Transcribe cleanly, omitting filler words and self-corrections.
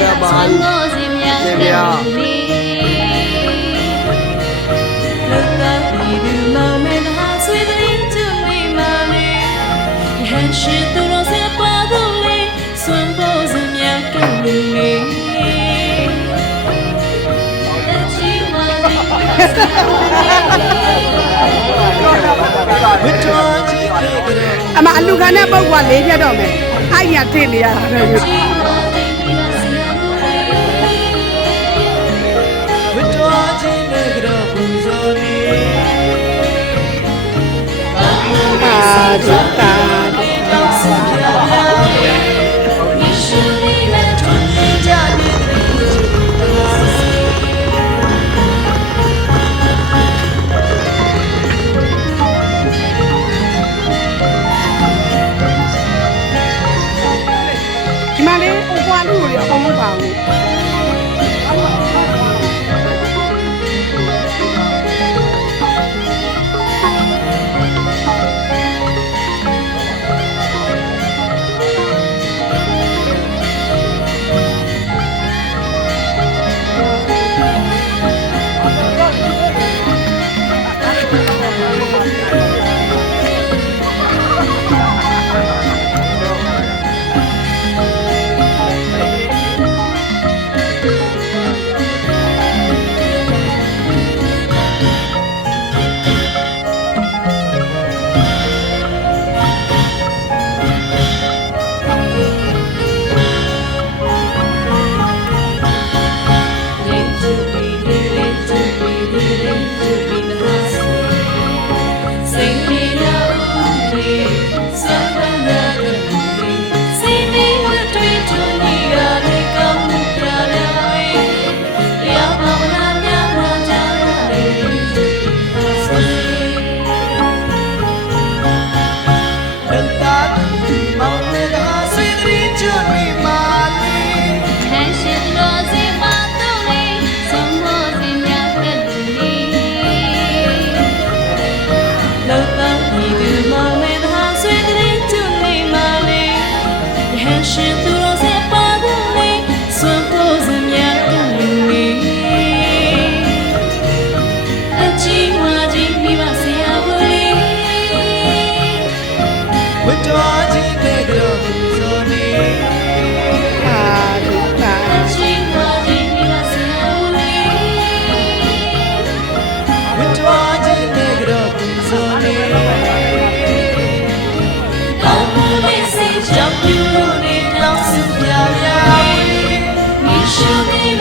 ကပါစေမြတ်ဗျာလောကပြည်သူမောင်မဲဟာဆွေတဲ့ကျွလေးမလေးဟန်ရှိသူတို့စေပါတို့လေးစွန့်ဖို့စမြတ်ကလေးအမအလူခံတဲ့ပုတ်ကလေးပြတ်တော့မယ်အဲ့ရထည့်နေရတာတော့ဝတ်တော်ခြင်းနဲ့ကြောပူဇော်နေအာဒုတာတောင်းစပြာယေရှုရဲ့ထွန်းကြတဲ့ဒီမှာလေဟိုကွာလူတွေအကုန်လုံးပါဘူးShow me